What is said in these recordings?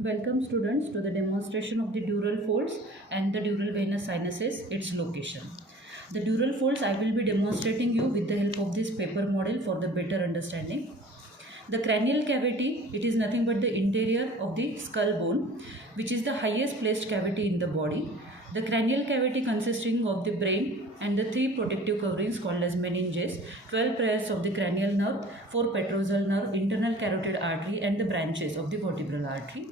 Welcome students to the demonstration of the dural folds and the dural venous sinuses, its location. The dural folds I will be demonstrating you with the help of this paper model for the better understanding. The cranial cavity, it is nothing but the interior of the skull bone, which is the highest placed cavity in the body. The cranial cavity consisting of the brain and the three protective coverings called as meninges, 12 pairs of the cranial nerve, 4 petrosal nerve, internal carotid artery and the branches of the vertebral artery.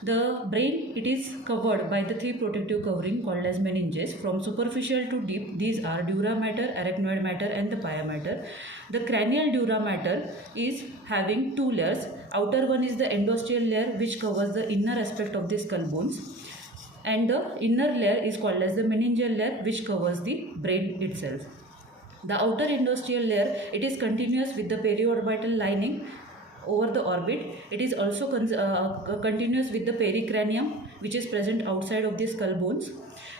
The brain, it is covered by the three protective covering called as meninges. From superficial to deep, these are dura mater, arachnoid matter and the pia mater. The cranial dura mater is having two layers. Outer one is the endosteal layer which covers the inner aspect of the skull bones, and the inner layer is called as the meningeal layer which covers the brain itself. The outer endosteal layer, it is continuous with the periorbital lining over the orbit. It is also continuous with the pericranium which is present outside of the skull bones.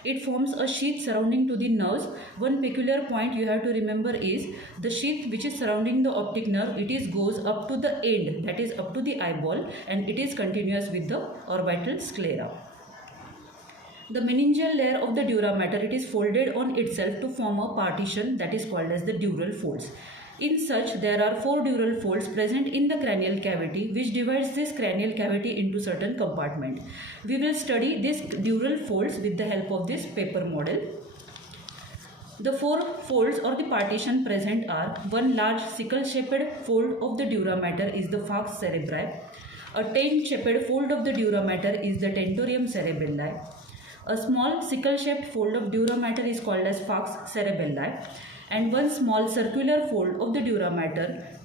It forms a sheath surrounding to the nerves. One peculiar point you have to remember is the sheath which is surrounding the optic nerve, it goes up to the end, that is up to the eyeball, and it is continuous with the orbital sclera. The meningeal layer of the dura mater, it is folded on itself to form a partition that is called as the dural folds. In such, there are 4 dural folds present in the cranial cavity which divides this cranial cavity into certain compartments. We will study these dural folds with the help of this paper model. The 4 folds or the partition present are: one large sickle-shaped fold of the dura mater is the falx cerebri. A tent-shaped fold of the dura mater is the tentorium cerebelli. A small sickle-shaped fold of dura mater is called as falx cerebelli, and one small circular fold of the dura mater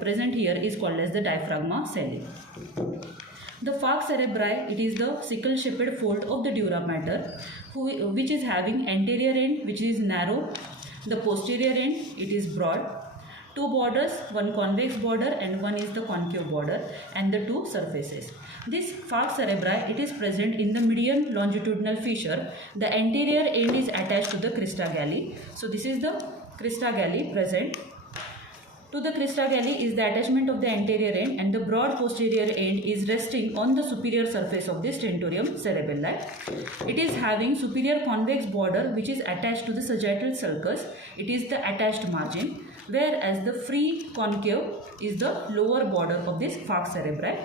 present here is called as the diaphragma celli. The falx cerebri, it is the sickle-shaped fold of the dura mater which is having anterior end which is narrow, the posterior end it is broad. Two borders, one convex border and one is the concave border, and the two surfaces. This falx cerebri, it is present in the median longitudinal fissure. The anterior end is attached to the crista galli. So this is the crista galli present. To the crista galli is the attachment of the anterior end, and the broad posterior end is resting on the superior surface of this tentorium cerebelli. It is having superior convex border which is attached to the sagittal sulcus. It is the attached margin, whereas the free concave is the lower border of this falx cerebri.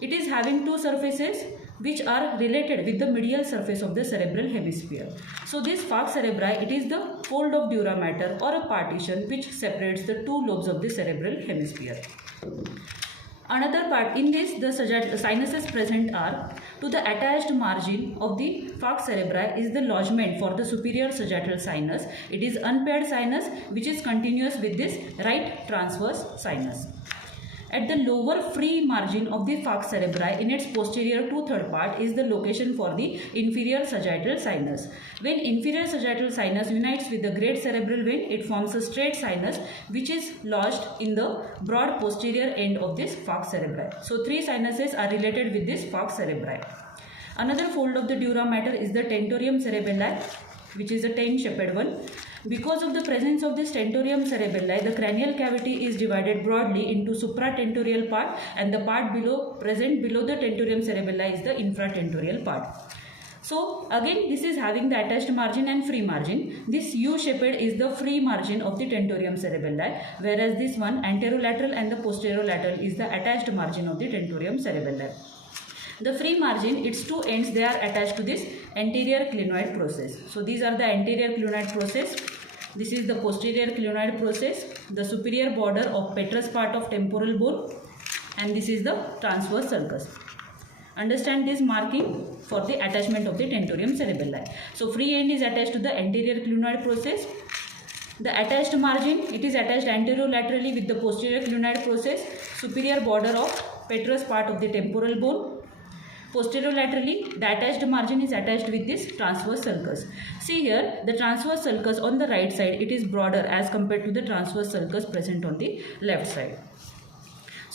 It is having two surfaces which are related with the medial surface of the cerebral hemisphere. So this falx cerebri, it is the fold of dura mater or a partition which separates the two lobes of the cerebral hemisphere. Another part in this, the sinuses present are: to the attached margin of the falx cerebri is the lodgement for the superior sagittal sinus. It is unpaired sinus which is continuous with this right transverse sinus. At the lower free margin of the falx cerebri in its posterior 2/3 part is the location for the inferior sagittal sinus. When inferior sagittal sinus unites with the great cerebral vein, it forms a straight sinus which is lodged in the broad posterior end of this falx cerebri. So 3 sinuses are related with this falx cerebri. Another fold of the dura mater is the tentorium cerebelli, which is a tent-shaped one. Because of the presence of this tentorium cerebelli, the cranial cavity is divided broadly into supratentorial part, and the part present below the tentorium cerebelli is the infratentorial part. So again, this is having the attached margin and free margin. This U-shaped is the free margin of the tentorium cerebelli, whereas this one, anterolateral and the posterolateral, is the attached margin of the tentorium cerebelli. The free margin, its two ends, they are attached to this anterior clinoid process. So these are the anterior clinoid process. This is the posterior clinoid process, the superior border of petrous part of temporal bone, and this is the transverse sulcus. Understand this marking for the attachment of the tentorium cerebelli. So free end is attached to the anterior clinoid process. The attached margin, it is attached anterolaterally with the posterior clinoid process, superior border of petrous part of the temporal bone. Posterolaterally, the attached margin is attached with this transverse sulcus. See here, the transverse sulcus on the right side, it is broader as compared to the transverse sulcus present on the left side.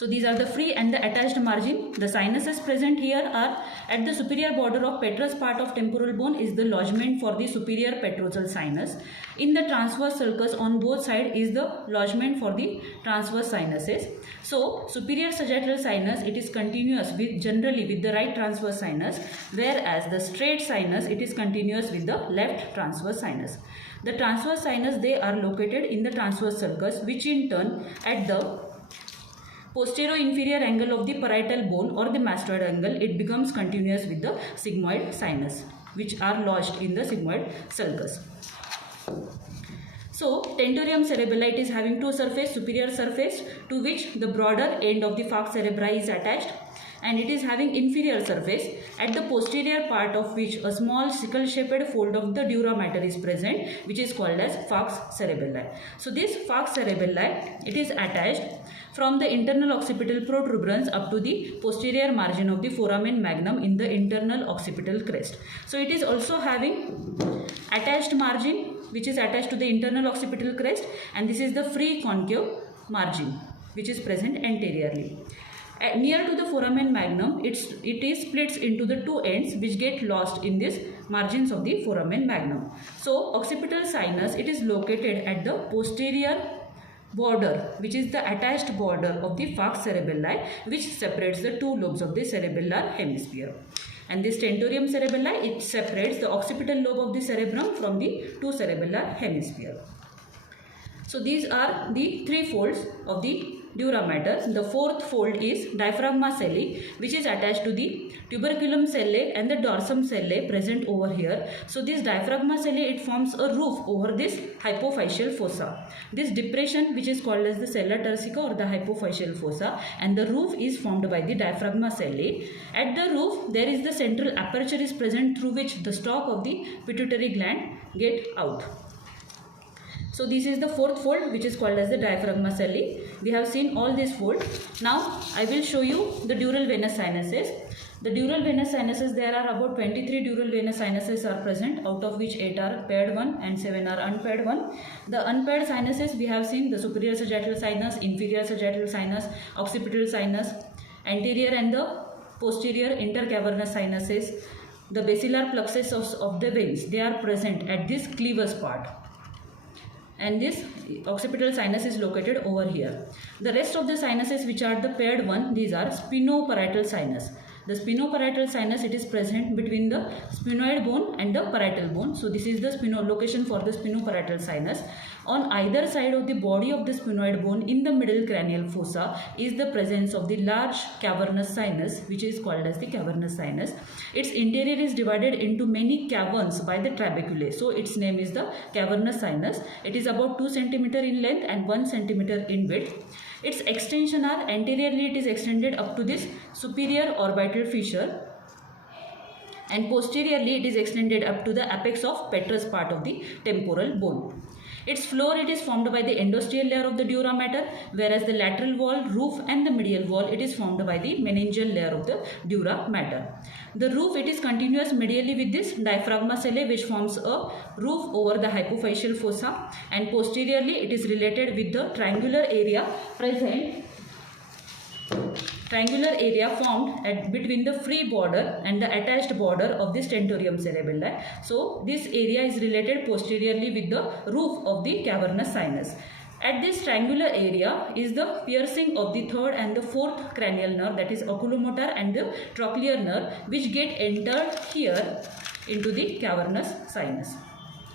So these are the free and the attached margin. The sinuses present here are at the superior border of petrous part of temporal bone is the lodgement for the superior petrosal sinus. In the transverse sulcus on both sides is the lodgement for the transverse sinuses. So superior sagittal sinus, it is continuous with generally with the right transverse sinus, whereas the straight sinus, it is continuous with the left transverse sinus. The transverse sinus, they are located in the transverse sulcus, which in turn at the posterior inferior angle of the parietal bone or the mastoid angle, it becomes continuous with the sigmoid sinus, which are lodged in the sigmoid sulcus. So tentorium cerebelli is having two surface, superior surface to which the broader end of the falx cerebri is attached, and it is having inferior surface at the posterior part of which a small sickle shaped fold of the dura mater is present, which is called as falx cerebelli. So this falx cerebelli, it is attached from the internal occipital protuberance up to the posterior margin of the foramen magnum in the internal occipital crest. So it is also having attached margin which is attached to the internal occipital crest, and this is the free concave margin which is present anteriorly. Near to the foramen magnum, it is splits into the two ends which get lost in these margins of the foramen magnum. So occipital sinus, it is located at the posterior border, which is the attached border of the falx cerebelli, which separates the two lobes of the cerebellar hemisphere. And this tentorium cerebelli, it separates the occipital lobe of the cerebrum from the two cerebellar hemisphere. So these are the three folds of the dura mater. The fourth fold is diaphragma celli, which is attached to the tuberculum cellae and the dorsum cellae present over here. So this diaphragma celli, it forms a roof over this hypophyseal fossa. This depression, which is called as the sella turcica or the hypophyseal fossa, and the roof is formed by the diaphragma celli. At the roof, there is the central aperture is present through which the stalk of the pituitary gland get out. So this is the fourth fold, which is called as the diaphragma celli. We have seen all these folds. Now I will show you the dural venous sinuses. The dural venous sinuses, there are about 23 dural venous sinuses are present, out of which 8 are paired one and 7 are unpaired one. The unpaired sinuses, we have seen the superior sagittal sinus, inferior sagittal sinus, occipital sinus, anterior and the posterior intercavernous sinuses. The basilar plexus of the veins, they are present at this cleavus part, and this occipital sinus is located over here. The rest of the sinuses, which are the paired one, these are spinoparietal sinus. The spinoparietal sinus, it is present between the sphenoid bone and the parietal bone. So this is the location for the spinoparietal sinus. On either side of the body of the sphenoid bone in the middle cranial fossa is the presence of the large cavernous sinus, which is called as the cavernous sinus. Its interior is divided into many caverns by the trabeculae. So its name is the cavernous sinus. It is about 2 cm in length and 1 cm in width. Its extension are anteriorly, it is extended up to this superior orbital fissure, and posteriorly it is extended up to the apex of petrous part of the temporal bone. Its floor, it is formed by the endosteal layer of the dura mater, whereas the lateral wall, roof and the medial wall, it is formed by the meningeal layer of the dura mater. The roof, it is continuous medially with this diaphragma celli, which forms a roof over the hypophyseal fossa, and posteriorly it is related with the triangular area present. Triangular area formed between the free border and the attached border of this tentorium cerebelli. So this area is related posteriorly with the roof of the cavernous sinus. At this triangular area is the piercing of the third and the fourth cranial nerve, that is oculomotor and the trochlear nerve, which get entered here into the cavernous sinus.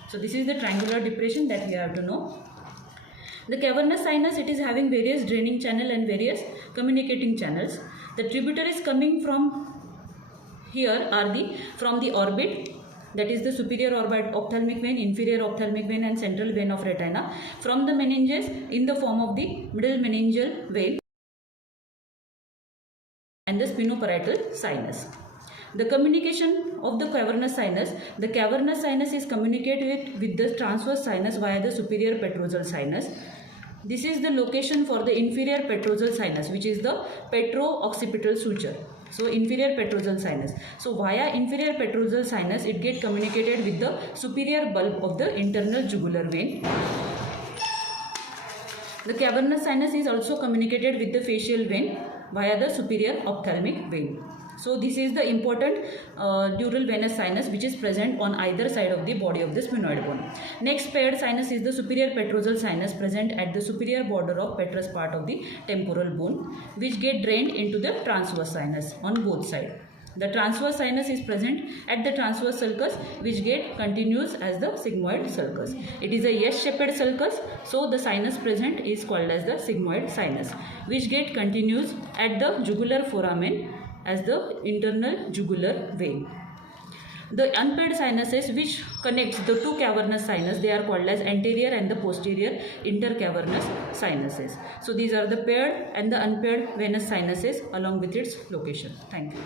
So this is the triangular depression that we have to know. The cavernous sinus, it is having various draining channel and various communicating channels. The tributaries coming from here are from the orbit, that is the superior orbit ophthalmic vein, inferior ophthalmic vein and central vein of retina, from the meninges in the form of the middle meningeal vein and the spinoparietal sinus. The communication of the cavernous sinus is communicated with the transverse sinus via the superior petrosal sinus. This is the location for the inferior petrosal sinus, which is the petro-occipital suture. So inferior petrosal sinus. So via inferior petrosal sinus, it gets communicated with the superior bulb of the internal jugular vein. The cavernous sinus is also communicated with the facial vein via the superior ophthalmic vein. So this is the important dural venous sinus which is present on either side of the body of the sphenoid bone. Next paired sinus is the superior petrosal sinus present at the superior border of petrous part of the temporal bone, which get drained into the transverse sinus on both sides. The transverse sinus is present at the transverse sulcus, which get continues as the sigmoid sulcus. It is a S-shaped sulcus, so the sinus present is called as the sigmoid sinus, which get continues at the jugular foramen as the internal jugular vein. The unpaired sinuses which connects the two cavernous sinus, they are called as anterior and the posterior intercavernous sinuses. So these are the paired and the unpaired venous sinuses along with its location. Thank you.